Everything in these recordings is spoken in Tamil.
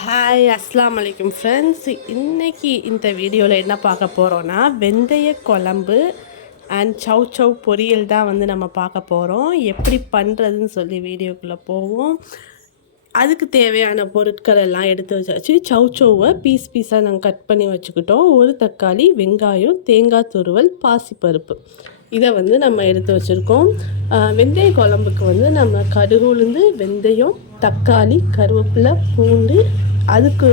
ஹாய் அஸ்லாம் வலைக்கும் ஃப்ரெண்ட்ஸ். இன்றைக்கி இந்த வீடியோவில் என்ன பார்க்க போகிறோன்னா வெந்தய குழம்பு அண்ட் சவ் சவ் பொரியல் தான் வந்து நம்ம பார்க்க போகிறோம். எப்படி பண்ணுறதுன்னு சொல்லி வீடியோக்குள்ளே போவோம். அதுக்கு தேவையான பொருட்கள் எல்லாம் எடுத்து வச்சாச்சு. சவ் சவ்வை பீஸாக நாங்கள் கட் பண்ணி வச்சுக்கிட்டோம். ஒரு தக்காளி, வெங்காயம், தேங்காய் துருவல், பாசிப்பருப்பு இதை வந்து நம்ம எடுத்து வச்சுருக்கோம். வெந்தய குழம்புக்கு வந்து நம்ம கடுகு, உளுந்து, வெந்தயம், தக்காளி, கருவேப்பிலை, பூண்டு, அதுக்கு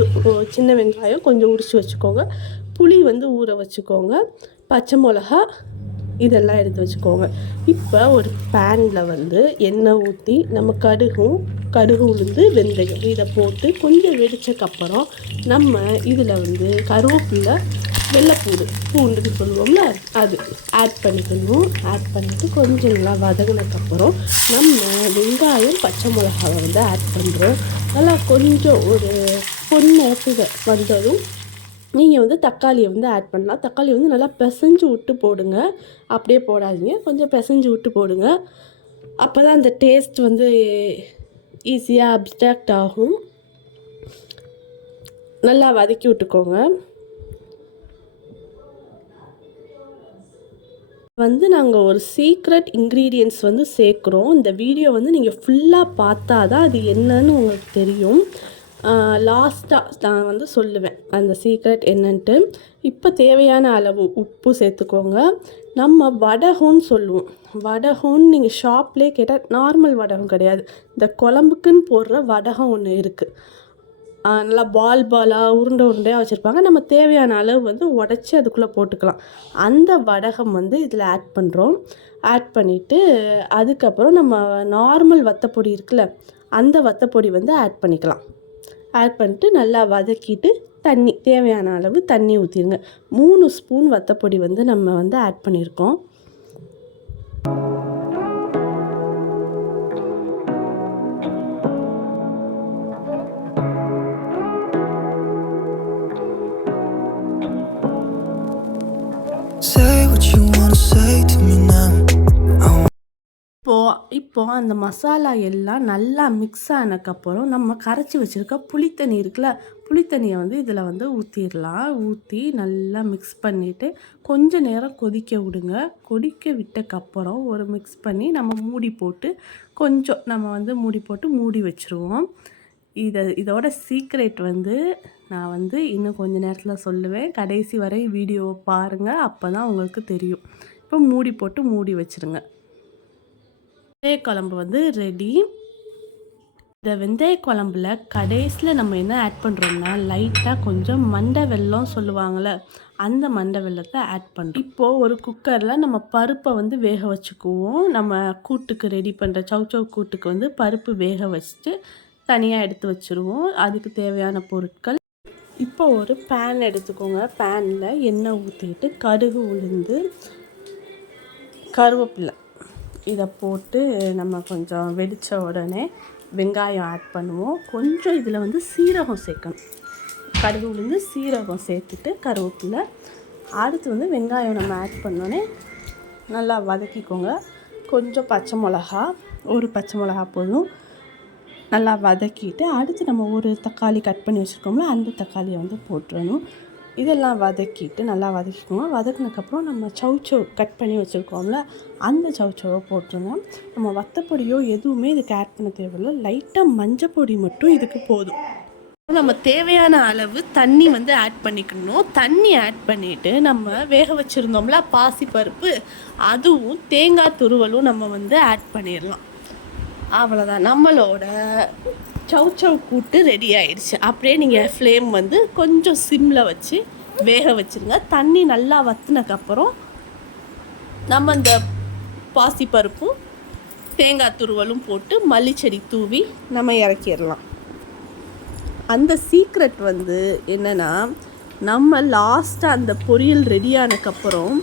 சின்ன வெங்காயம் கொஞ்சம் உரித்து வச்சுக்கோங்க. புளி வந்து ஊற வச்சுக்கோங்க. பச்சை மிளகா இதெல்லாம் எடுத்து வச்சுக்கோங்க. இப்போ ஒரு பேனில் வந்து எண்ணெய் ஊற்றி நம்ம கடுகு, உளுந்து, வெந்தயம் இதை போட்டு கொஞ்சம் வெடிச்சக்கப்புறம் நம்ம இதில் வந்து கருவேப்பிலை, பூண்டுன்னு சொல்லுவோம்ல, அது ஆட் பண்ணிக்கணும். ஆட் பண்ணிவிட்டு கொஞ்சம் நல்லா வதங்கினதுக்கப்புறம் நம்ம வெங்காயம், பச்சை மிளகாவை வந்து ஆட் பண்ணுறோம். நல்லா கொஞ்சம் ஒரு பொன்னிறத்துக்கு வந்ததும் நீங்கள் வந்து தக்காளியை வந்து ஆட் பண்ணலாம். தக்காளி வந்து நல்லா பிசைஞ்சு விட்டு போடுங்க, அப்படியே போடாதீங்க, கொஞ்சம் பிசைஞ்சு விட்டு போடுங்க. அப்போ தான் அந்த டேஸ்ட் வந்து ஈஸியாக அப்ஸ்ட்ராக்ட் ஆகும். நல்லா வதக்கி விட்டுக்கோங்க. வந்து நாங்கள் ஒரு சீக்ரெட் இன்க்ரீடியன்ட்ஸ் வந்து சேர்க்குறோம். இந்த வீடியோ வந்து நீங்கள் ஃபுல்லாக பார்த்தா தான் அது என்னன்னு உங்களுக்கு தெரியும். லாஸ்ட்டாக நான் வந்து சொல்லுவேன் அந்த சீக்ரெட் என்னன்ட்டு. இப்போ தேவையான அளவு உப்பு சேர்த்துக்கோங்க. நம்ம வடகம்னு சொல்லுவோம். வடகம்னு நீங்கள் ஷாப்லேயே கேட்டால் நார்மல் வடகம் கிடையாது, இந்த குழம்புக்குன்னு போடுற வடகம் ஒன்று இருக்குது. நல்லா பாலாக உருண்டையாக வச்சுருப்பாங்க. நம்ம தேவையான அளவு வந்து உடச்சி அதுக்குள்ளே போட்டுக்கலாம். அந்த வடகம் வந்து இதில் ஆட் பண்ணுறோம். ஆட் பண்ணிவிட்டு அதுக்கப்புறம் நம்ம நார்மல் வத்தப்பொடி இருக்குல்ல, அந்த வத்தப்பொடி வந்து ஆட் பண்ணிக்கலாம். ஆட் பண்ணிட்டு நல்லா வதக்கிட்டு தேவையான அளவு தண்ணி ஊற்றிடுங்க. 3 ஸ்பூன் வத்தப்பொடி வந்து நம்ம வந்து ஆட் பண்ணியிருக்கோம். இப்போது அந்த மசாலா எல்லாம் நல்லா மிக்ஸ் ஆனதுக்கப்புறம் நம்ம கரைச்சி வச்சுருக்க புளித்தண்ணி இருக்குல்ல, புளித்தண்ணியை வந்து இதில் வந்து ஊற்றிடலாம். ஊற்றி நல்லா மிக்ஸ் பண்ணிவிட்டு கொஞ்சம் நேரம் கொதிக்க விடுங்க. கொதிக்க விட்டக்கப்புறம் ஒரு மிக்ஸ் பண்ணி நம்ம மூடி போட்டு கொஞ்சம் நம்ம வந்து மூடி வச்சுருவோம். இதோட சீக்ரெட் வந்து நான் வந்து இன்னும் கொஞ்சம் நேரத்தில் சொல்லுவேன். கடைசி வரை வீடியோவை பாருங்கள், அப்போ தான் உங்களுக்கு தெரியும். இப்போ மூடி வச்சுருங்க. வெந்தய குழம்பு வந்து ரெடி. இந்த வெந்தய குழம்புல கடைசியில் நம்ம என்ன ஆட் பண்ணுறோம்னா லைட்டாக கொஞ்சம் மண்டை வெல்லம் சொல்லுவாங்கள்ல, அந்த மண்டை வெல்லத்தை ஆட் பண்ணுறோம். இப்போது ஒரு குக்கரில் நம்ம பருப்பை வந்து வேக வச்சுக்குவோம். நம்ம கூட்டுக்கு ரெடி பண்ணுற சவ் கூட்டுக்கு வந்து பருப்பு வேக வச்சுட்டு தனியாக எடுத்து வச்சுருவோம். அதுக்கு தேவையான பொருட்கள். இப்போ ஒரு பேன் எடுத்துக்கோங்க. பேனில் எண்ணெய் ஊற்றிட்டு கடுகு, உளுந்து, கருவேப்பிலை இதை போட்டு நம்ம கொஞ்சம் வெடித்த உடனே வெங்காயம் ஆட் பண்ணுவோம். கொஞ்சம் இதில் வந்து சீரகம் சேர்க்கணும். கடுகு, உளுந்து, சீரகம் சேர்த்துட்டு கருவேப்பிலை, அடுத்து வந்து வெங்காயம் நம்ம ஆட் பண்ணோன்னே நல்லா வதக்கிக்கோங்க. கொஞ்சம் ஒரு பச்சை மிளகா போதும். நல்லா வதக்கிட்டு அடுத்து நம்ம ஒரு தக்காளி கட் பண்ணி வச்சுருக்கோம்ல, அந்த தக்காளியை வந்து போட்டுறணும். இதெல்லாம் வதக்கிட்டு நல்லா வதக்கிக்கோங்க. வதக்கினதுக்கப்புறம் நம்ம சவ் கட் பண்ணி வச்சுருக்கோம்ல, அந்த சவ்வை போட்டுருங்க. நம்ம வத்தப்பொடியோ எதுவுமே இதுக்கு ஆட் பண்ண தேவையில்லை. லைட்டாக மஞ்சள் பொடி மட்டும் இதுக்கு போதும். நம்ம தேவையான அளவு தண்ணி வந்து ஆட் பண்ணிக்கணும். தண்ணி ஆட் பண்ணிவிட்டு நம்ம வேக வச்சுருந்தோம்ல பாசிப்பருப்பு, அதுவும் தேங்காய் துருவலும் நம்ம வந்து ஆட் பண்ணிடலாம். அவ்வளோதான், நம்மளோட சவ் கூட்டு ரெடி ஆயிடுச்சு. அப்படியே நீங்கள் ஃப்ளேம் வந்து கொஞ்சம் சிம்மில் வச்சு வேக வச்சுருங்க. தண்ணி நல்லா வற்றினக்கப்புறம் நம்ம இந்த பாசிப்பருப்பும் தேங்காய் துருவலும் போட்டு மல்லிச்செடி தூவி நம்ம இறக்கிடலாம். அந்த சீக்ரெட் வந்து என்னென்னா, நம்ம லாஸ்ட்டாக அந்த பொரியல் ரெடியானக்கப்புறம்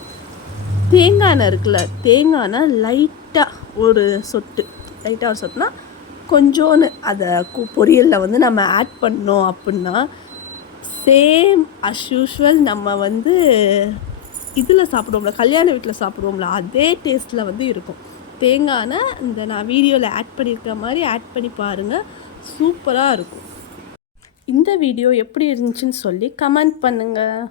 தேங்காய் எண்ணெய் இருக்குல்ல, தேங்காய் எண்ணெய் லைட்டாக ஒரு சொட்டுனா கொஞ்சோன்னு அதை பொரியலில் வந்து நம்ம ஆட் பண்ணோம் அப்படின்னா சேம் அஸ் யூஷுவல் நம்ம வந்து இதில் சாப்பிடுவோம்ல, கல்யாண வீட்டில் சாப்பிடுவோம்ல, அதே டேஸ்ட்டில் வந்து இருக்கும். தேங்காய் எண்ணெய் இந்த நான் வீடியோவில் ஆட் பண்ணியிருக்க மாதிரி ஆட் பண்ணி பாருங்கள், சூப்பராக இருக்கும். இந்த வீடியோ எப்படி இருந்துச்சுன்னு சொல்லி கமெண்ட் பண்ணுங்கள்.